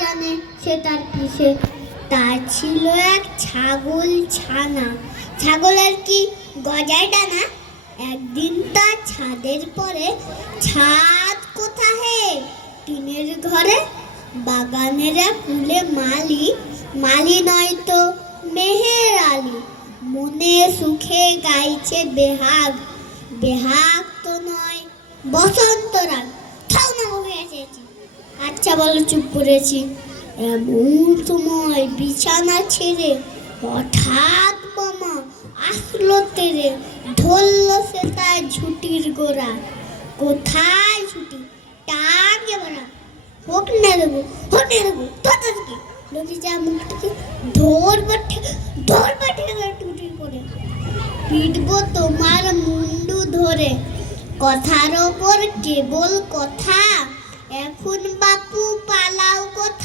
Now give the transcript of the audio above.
জানে সে তার কিসে। তার ছিল এক ছাগল ছানা, ছাগলের কি গজায় ডানা। একদিন তার ছাদের পরে, ছাদ কোথা হে টিনের ঘরে, বাগানেরা কুলে মালি, মালি নয় তো মেহের আলী। মনে সুখে গাইছে বেহাগ, বেহাগ তো নয় বসন্ত রাগ। থাও না বকে এসেছি, আচ্ছা বলো চুপ করেছি। এমন সময় বিছানা ছেড়ে হঠাৎ বোমা আসলো তেরে, ধরলো সে তার ঝুটির গোড়া। কোথায় ছুটি টাকে বলা, হোক না দেবো, হোক না দেবো তোদেরকে। লজিজা মুখ থেকে ধরবো, ধরবো টুটি করে, পিটবো তোমার মুন্ডু ধরে। কথার ওপর কেবল কথা, এখন বাপু পালাও কোথায়।